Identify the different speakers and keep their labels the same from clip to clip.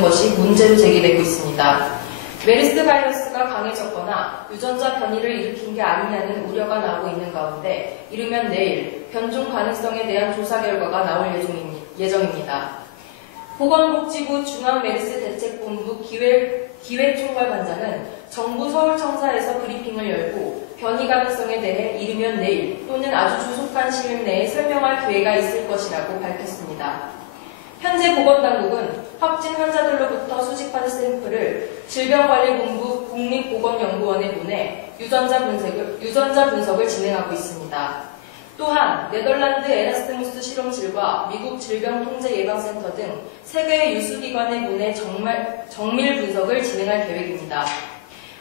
Speaker 1: 것이 문제로 제기되고 있습니다. 메르스 바이러스가 강해졌거나 유전자 변이를 일으킨 게 아니냐는 우려가 나오고 있는 가운데 이르면 내일 변종 가능성에 대한 조사 결과가 나올 예정입니다. 보건복지부 중앙메르스대책본부 기획, 기획총괄반장은 정부 서울청사에서 브리핑을 열고 변이 가능성에 대해 이르면 내일 또는 아주 조속한 시일 내에 설명할 기회가 있을 것이라고 밝혔습니다. 현재 보건당국은 확진 환자들로부터 수집한 샘플을 질병관리본부 국립보건연구원에 보내 유전자 분석을, 유전자 분석을 진행하고 있습니다. 또한 네덜란드 에라스무스 실험실과 미국 질병통제예방센터 등 세계의 유수기관에 보내 정말, 정밀 분석을 진행할 계획입니다.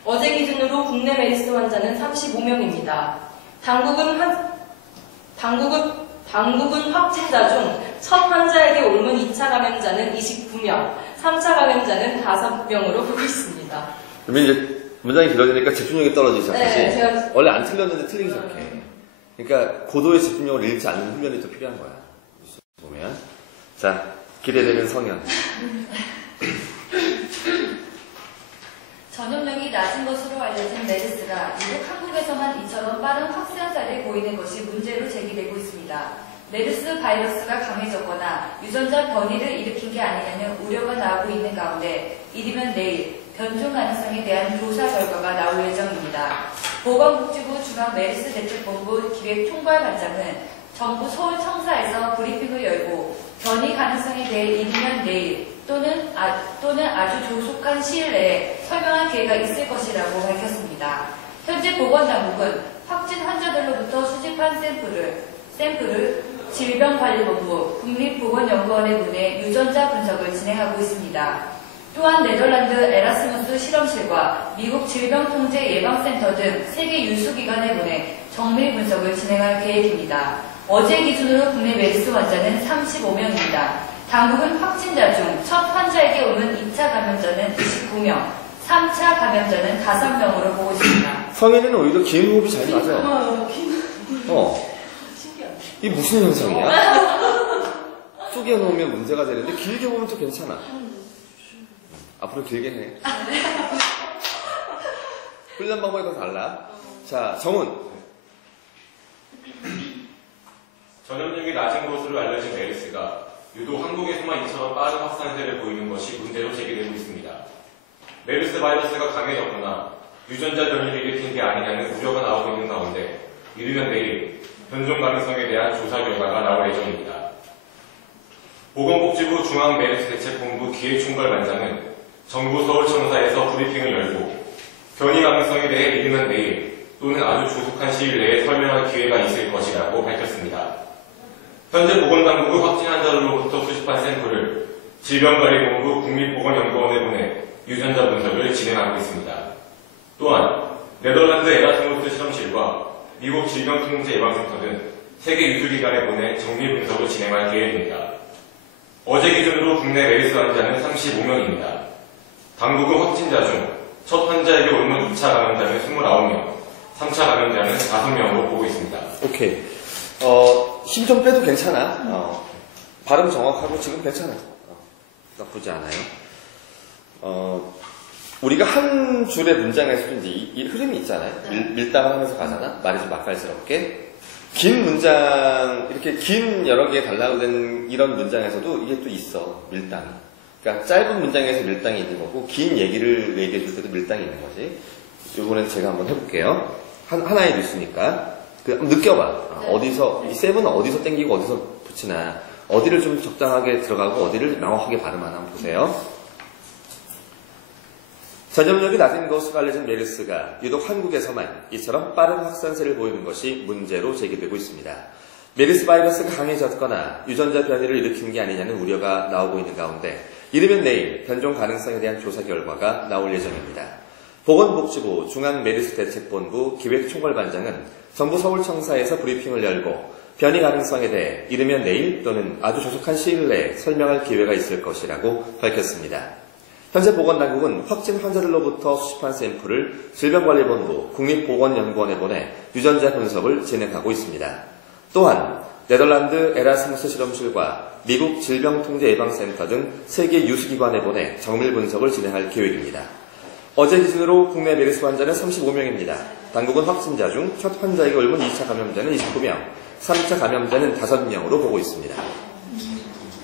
Speaker 1: 어제 기준으로 국내 메르스 환자는 35명입니다. 당국은, 한, 당국은, 당국은 확진자 중 첫 환자에게 옮은 2차 감염자는 29명, 3차 감염자는 5명으로 보고 있습니다.
Speaker 2: 그러면 이제 문장이 길어지니까 집중력이 떨어지기 시작하지.
Speaker 1: 네, 제가-
Speaker 2: 원래 안 틀렸는데 틀리기 시작해. 그러니까 고도의 집중력을 잃지 않는 훈련이 또 필요한 거야. 보면. 자, 기대되는 성현.
Speaker 3: 전염력이 낮은 것으로 알려진 메르스가 유독 한국에서만 이처럼 빠른 확산세를 보이는 것이 문제로 제기되고 있습니다. 메르스 바이러스가 강해졌거나 유전자 변이를 일으킨 게 아니냐는 우려가 나오고 있는 가운데 이르면 내일 변종 가능성에 대한 조사 결과가 나올 예정입니다. 보건복지부 중앙 메르스 대책본부 기획총괄반장은 정부 서울청사에서 브리핑을 열고 변이 가능성에 대해 이르면 내일 또는, 아, 또는 아주 조속한 시일 내에 설명할 기회가 있을 것이라고 밝혔습니다. 현재 보건당국은 확진 환자들로부터 수집한 샘플을, 샘플을 질병관리본부 국립보건연구원에 보내 유전자 분석을 진행하고 있습니다. 또한 네덜란드 에라스무스 실험실과 미국 질병통제예방센터 등 세계 유수기관에 보내 정밀 분석을 진행할 계획입니다. 어제 기준으로 국내 메르스 환자는 35명입니다. 당국은 확진자 중 첫 환자에게 오는 2차 감염자는 29명, 3차 감염자는 5명으로 보고 있습니다.
Speaker 2: 성현이는 오히려 긴 호흡이 잘 맞아. 어.
Speaker 1: 신기하다.
Speaker 2: 이게 무슨 현상이야? 쪼개 놓으면 문제가 되는데 길게 보면 또 괜찮아. 앞으로 길게 해. 훈련 방법이 더 달라. 자, 정훈.
Speaker 4: 전염력이 낮은 것으로 알려진 메르스가 유독 한국에서만 이처럼 빠른 확산세를 보이는 것이 문제로 제기되고 있습니다. 메르스 바이러스가 강해졌거나 유전자 변이를 일으킨 게 아니냐는 우려가 나오고 있는 가운데 이르면 내일 변종 가능성에 대한 조사 결과가 나올 예정입니다. 보건복지부 중앙메르스대책본부 기획총괄반장은 정부 서울청사에서 브리핑을 열고 변이 가능성에 대해 이르면 내일 또는 아주 조속한 시일 내에 설명할 기회가 있을 것이라고 밝혔습니다. 현재 보건당국은 확진 환자들로부터 수집한 샘플을 질병관리본부 국립보건연구원에 보내 유전자 분석을 진행하고 있습니다. 또한 네덜란드 에라스무스 실험실과 미국 질병통제예방센터 등 세계 유수기관에 보내 정밀 분석을 진행할 계획입니다. 어제 기준으로 국내 메르스 환자는 35명입니다. 당국은 확진자 중 첫 환자에게 옮은 2차 감염자는 29명, 3차 감염자는 5명으로 보고 있습니다.
Speaker 2: 오케이. 어, 힘 좀 빼도 괜찮아. 어, 발음 정확하고 지금 괜찮아. 어, 나쁘지 않아요. 어, 우리가 한 줄의 문장에서도 이제 이, 이 흐름이 있잖아요. 밀, 밀당을 하면서 가잖아. 말이 좀 맛깔스럽게. 긴 문장, 이렇게 긴 여러 개 달라고 된 이런 문장에서도 이게 또 있어. 밀당이. 그러니까 짧은 문장에서 밀당이 있는 거고, 긴 얘기를 얘기해 줄 때도 밀당이 있는 거지. 이번엔 제가 한번 해볼게요. 한, 하나의 뉴스니까. 그, 느껴봐. 아, 어디서, 이 세븐은 어디서 땡기고 어디서 붙이나. 어디를 좀 적당하게 들어가고 어디를 명확하게 발음하나 한번 보세요. 전염력이 낮은 것으로 알려진 메르스가 유독 한국에서만 이처럼 빠른 확산세를 보이는 것이 문제로 제기되고 있습니다. 메르스 바이러스가 강해졌거나 유전자 변이를 일으킨 게 아니냐는 우려가 나오고 있는 가운데 이르면 내일 변종 가능성에 대한 조사 결과가 나올 예정입니다. 보건복지부 중앙메르스대책본부 기획총괄반장은 정부 서울청사에서 브리핑을 열고 변이 가능성에 대해 이르면 내일 또는 아주 조속한 시일 내에 설명할 기회가 있을 것이라고 밝혔습니다. 현재 보건당국은 확진 환자들로부터 수집한 샘플을 질병관리본부 국립보건연구원에 보내 유전자 분석을 진행하고 있습니다. 또한 네덜란드 에라스무스 실험실과 미국 질병통제예방센터 등 세계 유수기관에 보내 정밀 분석을 진행할 계획입니다. 어제 기준으로 국내 메르스 환자는 35명입니다. 당국은 확진자 중 첫 환자에게 옮은 2차 감염자는 29명, 3차 감염자는 5명으로 보고 있습니다.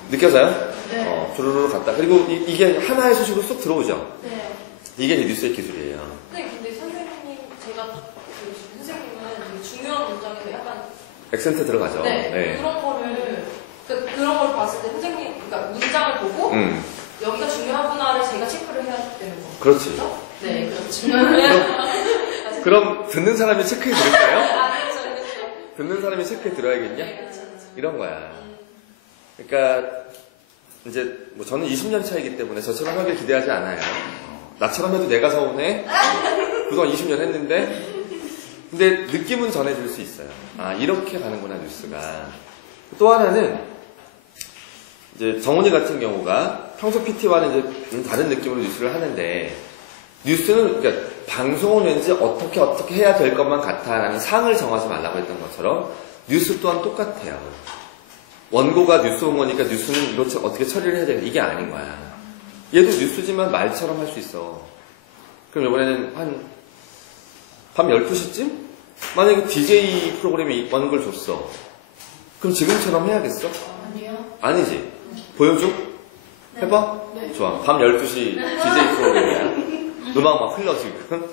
Speaker 2: 느껴져요?
Speaker 1: 네.
Speaker 2: 어, 주르르 갔다. 그리고 이, 게 하나의 소식으로 쏙 들어오죠?
Speaker 1: 네.
Speaker 2: 이게 이제 뉴스의 기술이에요.
Speaker 1: 근데, 근데 선생님, 제가 그 선생님은 중요한 문장에서 약간
Speaker 2: 액센트 들어가죠?
Speaker 1: 네, 그런 거를 그, 그런 걸 봤을 때 선생님, 그러니까 문장을 보고
Speaker 2: 음,
Speaker 1: 여기가 중요하구나를 제가 체크를 해야 되는 거.
Speaker 2: 그렇지.
Speaker 1: 그렇죠? 네, 그렇죠.
Speaker 2: 그럼 듣는 사람이 체크해 드릴까요?
Speaker 1: 아, 그렇죠, 그렇죠.
Speaker 2: 듣는 사람이 체크해 들어야겠냐?
Speaker 1: 네, 그렇죠, 그렇죠.
Speaker 2: 이런 거야. 그러니까 이제 뭐 저는 20년 차이기 때문에 저처럼 하길 기대하지 않아요. 나처럼 해도 내가 서운해. 그동안 20년 했는데 근데 느낌은 전해줄 수 있어요. 아 이렇게 가는구나 뉴스가. 또 하나는 이제 정훈이 같은 경우가 평소 PT와는 이제 좀 다른 느낌으로 뉴스를 하는데 뉴스는 그러니까 방송은 왠지 어떻게 어떻게 해야 될 것만 같아라는 상을 정하지 말라고 했던 것처럼 뉴스 또한 똑같아요. 원고가 뉴스 온 거니까 뉴스는 이렇게 어떻게 처리를 해야 되는 이게 아닌 거야. 얘도 뉴스지만 말처럼 할 수 있어. 그럼 이번에는 한 밤 12시쯤? 만약에 DJ 프로그램이 원고를 줬어. 그럼 지금처럼 해야겠어?
Speaker 1: 아니요.
Speaker 2: 아니지. 보여줘? 해봐?
Speaker 1: 네.
Speaker 2: 좋아. 밤 12시 DJ 프로그램이야. 음악 막 흘러 지금.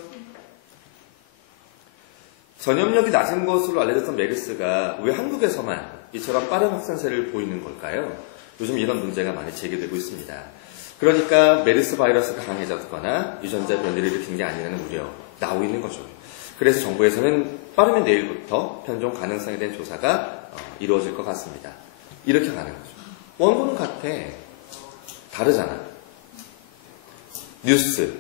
Speaker 2: 전염력이 낮은 것으로 알려졌던 메르스가 왜 한국에서만 이처럼 빠른 확산세를 보이는 걸까요? 요즘 이런 문제가 많이 제기되고 있습니다. 그러니까 메르스 바이러스가 강해졌거나 유전자 변이를 일으킨 게 아니라는 우려 나오고 있는 거죠. 그래서 정부에서는 빠르면 내일부터 변종 가능성에 대한 조사가 어, 이루어질 것 같습니다. 이렇게 가는 거죠. 원고는 같아. 다르잖아. 뉴스.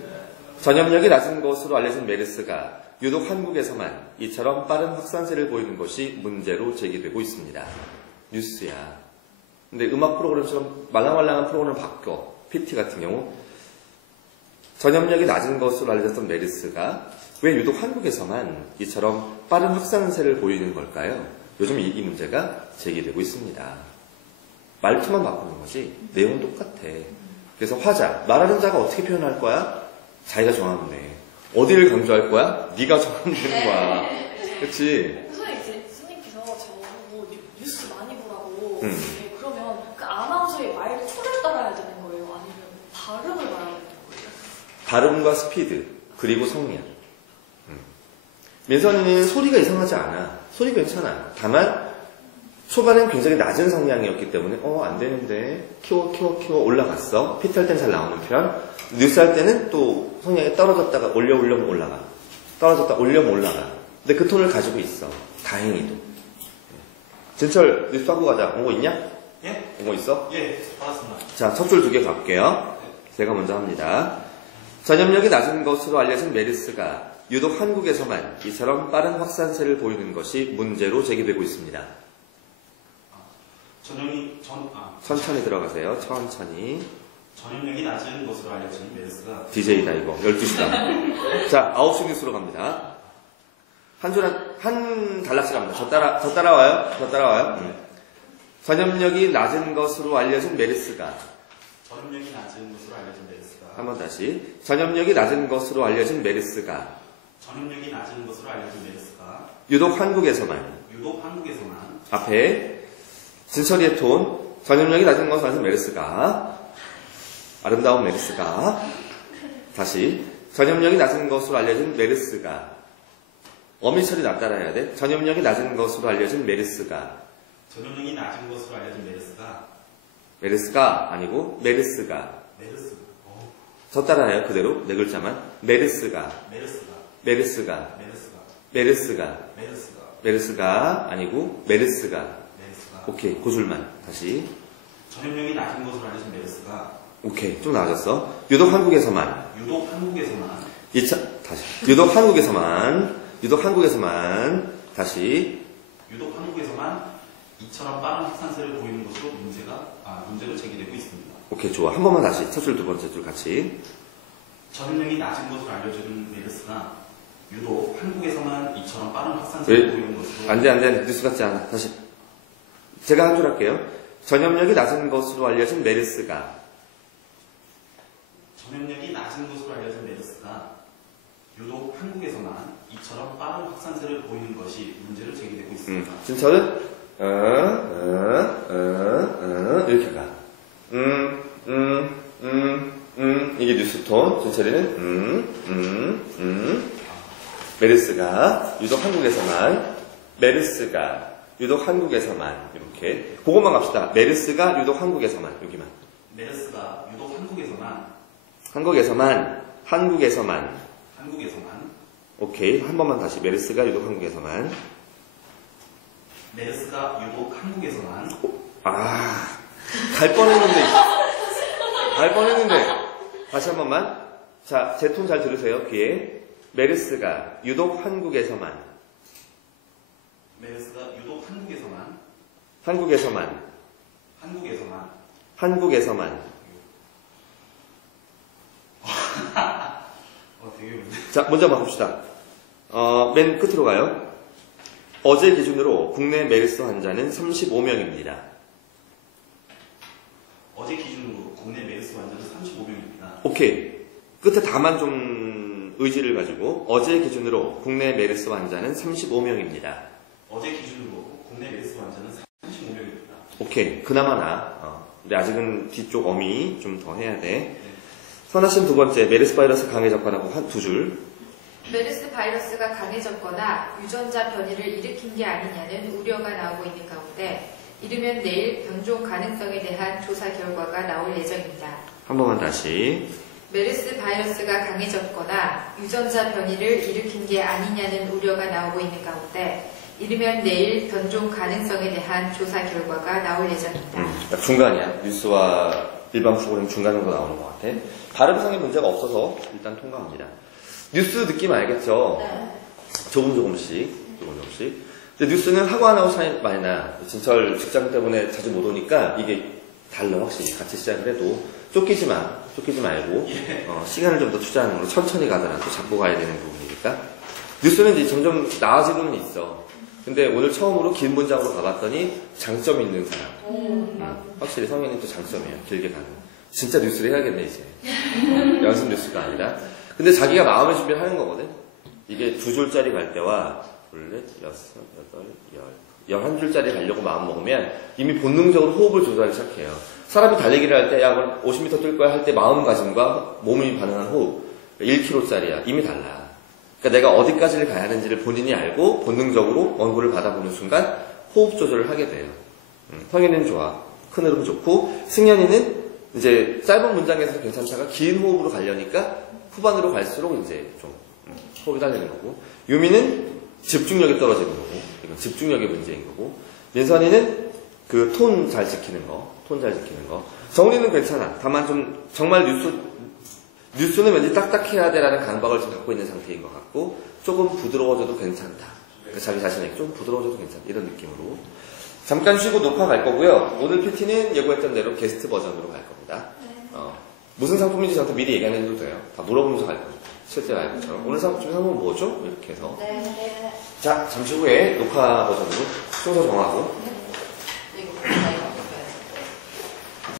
Speaker 2: 전염력이 낮은 것으로 알려진 메르스가 유독 한국에서만 이처럼 빠른 확산세를 보이는 것이 문제로 제기되고 있습니다. 뉴스야. 근데 음악 프로그램처럼 말랑말랑한 프로그램을 바꿔. PT 같은 경우. 전염력이 낮은 것으로 알려졌던 메르스가 왜 유독 한국에서만 이처럼 빠른 확산세를 보이는 걸까요? 요즘 이, 이 문제가 제기되고 있습니다. 말투만 바꾸는 거지 내용은 똑같아. 그래서 화자 말하는 자가 어떻게 표현할 거야? 자기가 정하면 돼. 어디를 강조할 거야? 네가 정하면 되는 거야. 그렇지?
Speaker 5: 선생님 이제 스님께서 저뭐 뉴스 많이 보라고
Speaker 2: 음.
Speaker 5: 네, 그러면 그 아나운서의 말 톤을 따라야 되는 거예요? 아니면 발음을 봐야 되는 거예요?
Speaker 2: 발음과 스피드 그리고 성량. 음. 민선이는 소리가 이상하지 않아. 소리 괜찮아. 다만 초반엔 굉장히 낮은 성량이었기 때문에 어 안 되는데 키워 키워 키워 올라갔어. 피트 할 땐 잘 나오는 편. 뉴스 할 때는 또 성량이 떨어졌다가 올려 올려면 올라가. 떨어졌다 올려면 올라가. 근데 그 톤을 가지고 있어. 다행히도. 진철 뉴스 하고 가자. 온 거 있냐?
Speaker 6: 예?
Speaker 2: 온 거 있어?
Speaker 6: 예, 받았습니다.
Speaker 2: 자, 첫 줄 두 개 갈게요. 제가 먼저 합니다. 전염력이 낮은 것으로 알려진 메르스가 유독 한국에서만 이처럼 빠른 확산세를 보이는 것이 문제로 제기되고 있습니다.
Speaker 6: 전염이, 전, 아,
Speaker 2: 천천히 들어가세요. 천천히.
Speaker 6: 전염력이 낮은 것으로 알려진 메르스가
Speaker 2: DJ다, 이거. 12시다. 자, 9시 뉴스로 갑니다. 한 줄, 한, 한 단락씩 갑니다. 저 따라, 저 따라와요? 저 따라와요? 음. 전염력이 낮은 것으로 알려진 메르스가
Speaker 6: 전염력이 낮은 것으로 알려진 메르스가
Speaker 2: 한 번 다시 전염력이 낮은 것으로 알려진 메르스가
Speaker 6: 전염력이 낮은 것으로 알려진 메르스가
Speaker 2: 유독 한국에서만
Speaker 6: 유독 한국에서만
Speaker 2: 앞에 진철이의 톤 전염력이 낮은 것으로 알려진 메르스가 아름다운 메르스가 다시 전염력이 낮은 것으로 알려진 메르스가 어미철이 나 따라야 돼. 전염력이 낮은 것으로 알려진 메르스가.
Speaker 6: 전염력이 낮은 것으로 알려진 메르스가?
Speaker 2: 메르스가 아니고 메르스가.
Speaker 6: 메르스 어,
Speaker 2: 저 따라해요 그대로. 네 글자만. 메르스가.
Speaker 6: 메르스가.
Speaker 2: 메르스가.
Speaker 6: 메르스가.
Speaker 2: 메르스가.
Speaker 6: 메르스가.
Speaker 2: 메르스가 아니고 메르스가 오케이 그 줄만. 다시.
Speaker 6: 전염력이 낮은 것으로 알려진 메르스가
Speaker 2: 오케이 좀 나아졌어. 유독 한국에서만.
Speaker 6: 유독 한국에서만.
Speaker 2: 2차 다시. 유독 한국에서만. 유독 한국에서만. 다시.
Speaker 6: 유독 한국에서만 이처럼 빠른 확산세를 보이는 것으로 문제가 아, 문제로 제기되고 있습니다.
Speaker 2: 오케이 좋아. 한 번만 다시. 첫 줄 두 번째 줄 같이.
Speaker 6: 전염력이 낮은 것으로 알려진 메르스가 유독 한국에서만 이처럼 빠른 확산세를
Speaker 2: 왜?
Speaker 6: 보이는 것으로
Speaker 2: 안 돼 안 돼. 뉴스 같지 않아. 다시 제가 한 줄 할게요. 전염력이 낮은 것으로 알려진 메르스가
Speaker 6: 전염력이 낮은 것으로 알려진 메르스가 유독 한국에서만 이처럼 빠른 확산세를 보이는 것이 문제로 제기되고
Speaker 2: 음,
Speaker 6: 있습니다.
Speaker 2: 진철은 어, 어, 어, 어, 이렇게 가. 음, 음, 음, 음. 이게 뉴스톤. 진철이는 음, 음, 음. 메르스가 유독 한국에서만 메르스가 유독 한국에서만 이렇게. 그것만 갑시다. 메르스가 유독 한국에서만 여기만.
Speaker 6: 메르스가 유독 한국에서만?
Speaker 2: 한국에서만 한국에서만.
Speaker 6: 한국에서만?
Speaker 2: 오케이. 한 번만 다시. 메르스가 유독 한국에서만.
Speaker 6: 메르스가 유독 한국에서만?
Speaker 2: 아, 갈 뻔했는데. 갈 뻔했는데. 다시 한 번만. 자, 제 톤 잘 들으세요, 귀에. 메르스가 유독 한국에서만,
Speaker 6: 메르스가 유독 한국에서만
Speaker 2: 한국에서만,
Speaker 6: 한국에서만
Speaker 2: 한국에서만.
Speaker 6: 어 되게.
Speaker 2: 자, 먼저 한번 봅시다. 어, 맨 끝으로 가요. 어제 기준으로 국내 메르스 환자는 35명입니다.
Speaker 6: 어제 기준으로 국내 메르스 환자는 35명입니다.
Speaker 2: 오케이. 끝에 다만 좀 의지를 가지고 어제 기준으로 국내 메르스 환자는 35명입니다.
Speaker 6: 어제 기준으로 국내 메르스 환자는 35명입니다.
Speaker 2: 오케이. 그나마 나. 어. 근데 아직은 뒤쪽 어미 좀 더 해야 돼. 선하신 두 번째, 메르스 바이러스 강해졌거나 한두 줄.
Speaker 3: 메르스 바이러스가 강해졌거나 유전자 변이를 일으킨 게 아니냐는 우려가 나오고 있는 가운데 이르면 내일 변종 가능성에 대한 조사 결과가 나올 예정입니다.
Speaker 2: 한 번만 다시.
Speaker 3: 메르스 바이러스가 강해졌거나 유전자 변이를 일으킨 게 아니냐는 우려가 나오고 있는 가운데 이르면 내일 변종 가능성에 대한 조사 결과가 나올 예정입니다.
Speaker 2: 음, 딱 중간이야. 뉴스와 일반 프로그램 중간 정도 나오는 것 같아. 발음상의 문제가 없어서 일단 통과합니다. 뉴스 느낌 알겠죠?
Speaker 3: 네.
Speaker 2: 조금 조금씩, 조금 조금씩. 근데 뉴스는 하고 안 하고 차이 많이 나. 진철 직장 때문에 자주 못 오니까 이게 달라, 확실히. 같이 시작을 해도. 쫓기지 마. 쫓기지 말고, 어, 시간을 좀 더 투자하는 걸로 천천히 가더라도 잡고 가야 되는 부분이니까. 뉴스는 이제 점점 나아지고는 있어. 근데 오늘 처음으로 긴 문장으로 가봤더니 장점 있는 사람. 음, 확실히 성현이 또 장점이야. 길게 가는. 진짜 뉴스를 해야겠네, 이제. 연습 뉴스가 아니라. 근데 자기가 마음의 준비를 하는 거거든. 이게 두 줄짜리 갈 때와 둘, 넷, 여섯, 여덟, 열. 열한 줄짜리 가려고 마음 먹으면 이미 본능적으로 호흡을 조절하기 시작해요. 사람이 달리기를 할 때, 야, 그럼 50m 뛸 거야 할 때 마음가짐과 몸이 반응한 호흡. 1km짜리야. 이미 달라. 그러니까 내가 어디까지를 가야 하는지를 본인이 알고 본능적으로 원고를 받아보는 순간 호흡 조절을 하게 돼요. 음, 성현이는 좋아. 큰 흐름 좋고, 승현이는 이제 짧은 문장에서 괜찮다가 긴 호흡으로 가려니까 후반으로 갈수록 이제 좀 음, 호흡이 달리는 거고, 유미는 집중력이 떨어지는 거고, 이건 집중력의 문제인 거고, 민선이는 그 톤 잘 지키는 거, 톤 잘 지키는 거. 정리는 괜찮아. 다만 좀 정말 뉴스 뉴스는 왠지 딱딱해야 돼라는 강박을 좀 갖고 있는 상태인 것 같고 조금 부드러워져도 괜찮다. 그러니까 자기 자신에게 좀 부드러워져도 괜찮다. 이런 느낌으로 잠깐 쉬고 녹화 갈 거고요. 오늘 PT는 예고했던 대로 게스트 버전으로 갈 겁니다. 어, 무슨 상품인지 저한테 미리 얘기 안 해도 돼요. 다 물어보면서 갈 거예요. 실제 라이브처럼. 오늘 상품 중에 상품은 뭐죠? 이렇게 해서. 자, 잠시 후에 녹화 버전으로 순서 정하고